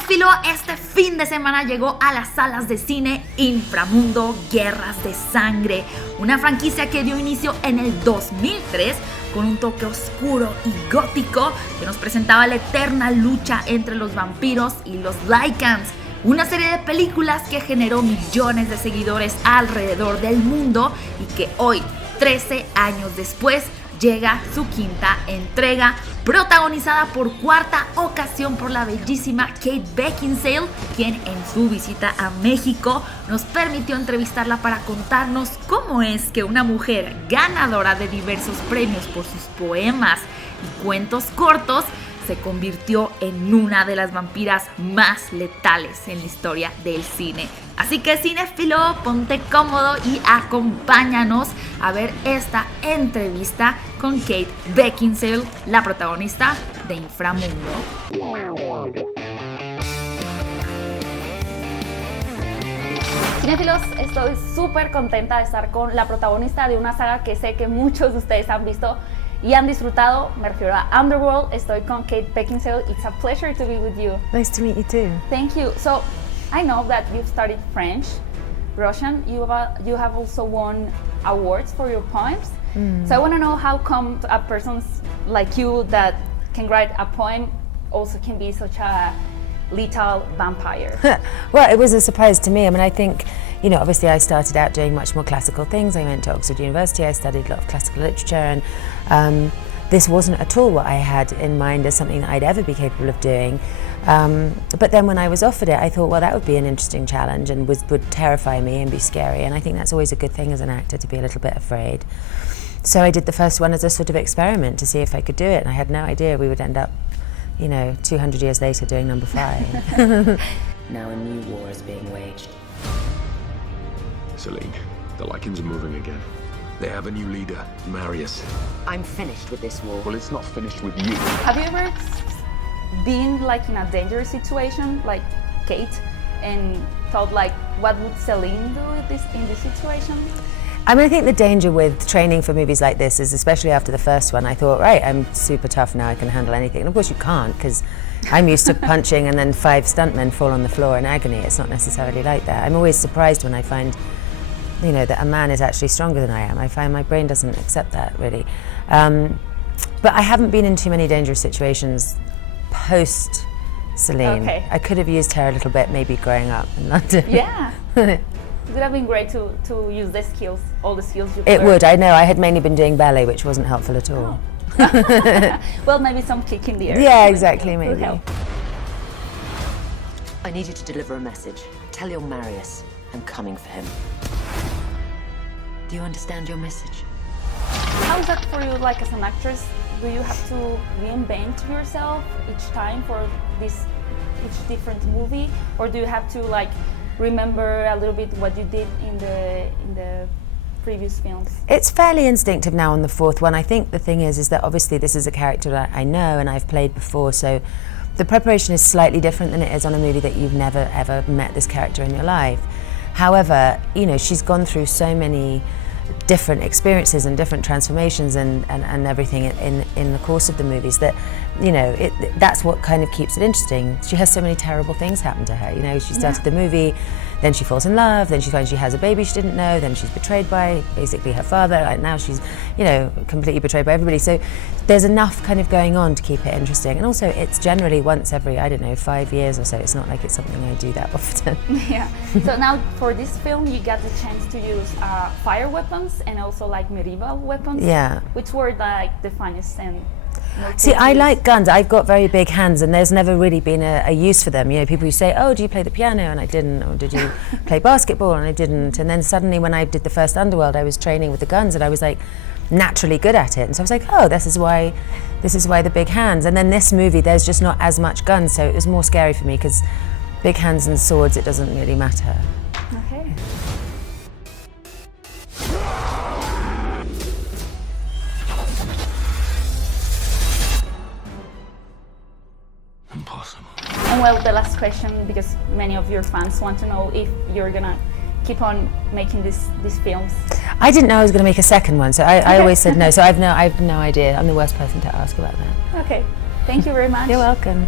cinéfilo, este fin de semana llegó a las salas de cine Inframundo, Guerras de Sangre, una franquicia que dio inicio en el 2003 con un toque oscuro y gótico que nos presentaba la eterna lucha entre los vampiros y los Lycans. Una serie de películas que generó millones de seguidores alrededor del mundo y que hoy, 13 años después, llega su quinta entrega, protagonizada por cuarta ocasión por la bellísima Kate Beckinsale, quien en su visita a México nos permitió entrevistarla para contarnos cómo es que una mujer ganadora de diversos premios por sus poemas y cuentos cortos se convirtió en una de las vampiras más letales en la historia del cine. Así que cinéfilo, ponte cómodo y acompáñanos a ver esta entrevista con Kate Beckinsale, la protagonista de Inframundo. Cinéfilos, estoy súper contenta de estar con la protagonista de una saga que sé que muchos de ustedes han visto y han disfrutado. Me refiero a Underworld. Estoy con Kate Beckinsale. It's a pleasure to be with you. Nice to meet you too. Thank you. So, I know that you've studied French, Russian. You have also won awards for your poems. So I want to know how come a person like you that can write a poem also can be such a lethal vampire. Well, it was a surprise to me. I mean, I think, you know, obviously I started out doing much more classical things. I went to Oxford University, I studied a lot of classical literature, and this wasn't at all what I had in mind as something that I'd ever be capable of doing. But then when I was offered it, I thought, well, that would be an interesting challenge and would terrify me and be scary. And I think that's always a good thing as an actor, to be a little bit afraid. So I did the first one as a sort of experiment to see if I could do it, and I had no idea we would end up, you know, 200 years later doing number 5. Now a new war is being waged. Celine, the Lycans are moving again. They have a new leader, Marius. I'm finished with this war. Well, it's not finished with you. Have you ever been like in a dangerous situation, like Kate, and thought like, what would Celine do in this situation? I mean, I think the danger with training for movies like this is, especially after the first one, I thought, right, I'm super tough now, I can handle anything. And of course you can't, because I'm used to punching and then 5 stuntmen fall on the floor in agony. It's not necessarily like that. I'm always surprised when I find, you know, that a man is actually stronger than I am. I find my brain doesn't accept that, really. But I haven't been in too many dangerous situations post Celine. Okay. I could have used her a little bit, maybe growing up in London. Yeah. It would have been great to use the skills, all the skills you've It learned. would, I know. I had mainly been doing ballet, which wasn't helpful at all. Well, maybe some kick in the air. Yeah, exactly, would maybe. help. I need you to deliver a message. Tell your Marius I'm coming for him. Do you understand your message? How is that for you, like as an actress? Do you have to reinvent yourself each time for each different movie, or do you have to like remember a little bit what you did in the previous films? It's fairly instinctive now on the 4th one. I think the thing is that obviously this is a character that I know and I've played before, so the preparation is slightly different than it is on a movie that you've never ever met this character in your life. However, you know, she's gone through so many different experiences and different transformations and everything in the course of the movies that, you know, that's what kind of keeps it interesting. She has so many terrible things happen to her. You know, she started the movie, then she falls in love, then she finds she has a baby she didn't know, then she's betrayed by basically her father, and now she's, you know, completely betrayed by everybody. So there's enough kind of going on to keep it interesting. And also it's generally once every, I don't know, 5 years or so. It's not like it's something I do that often. Yeah. So now for this film, you got the chance to use fire weapons and also like medieval weapons. Yeah. Which were like the funniest and most See, I used. like guns. I've got very big hands, and there's never really been a use for them. You know, people who say, "Oh, do you play the piano?" and I didn't, or "Did you play basketball?" and I didn't. And then suddenly, when I did the first Underworld, I was training with the guns, and I was like naturally good at it. And so I was like, "Oh, this is why the big hands." And then this movie, there's just not as much guns, so it was more scary for me because big hands and swords, it doesn't really matter. Okay. Impossible. And well, the last question, because many of your fans want to know if you're gonna keep on making these films. I didn't know I was going to make a second one, so I always said no. So I've no idea. I'm the worst person to ask about that. Okay, thank you very much. You're welcome.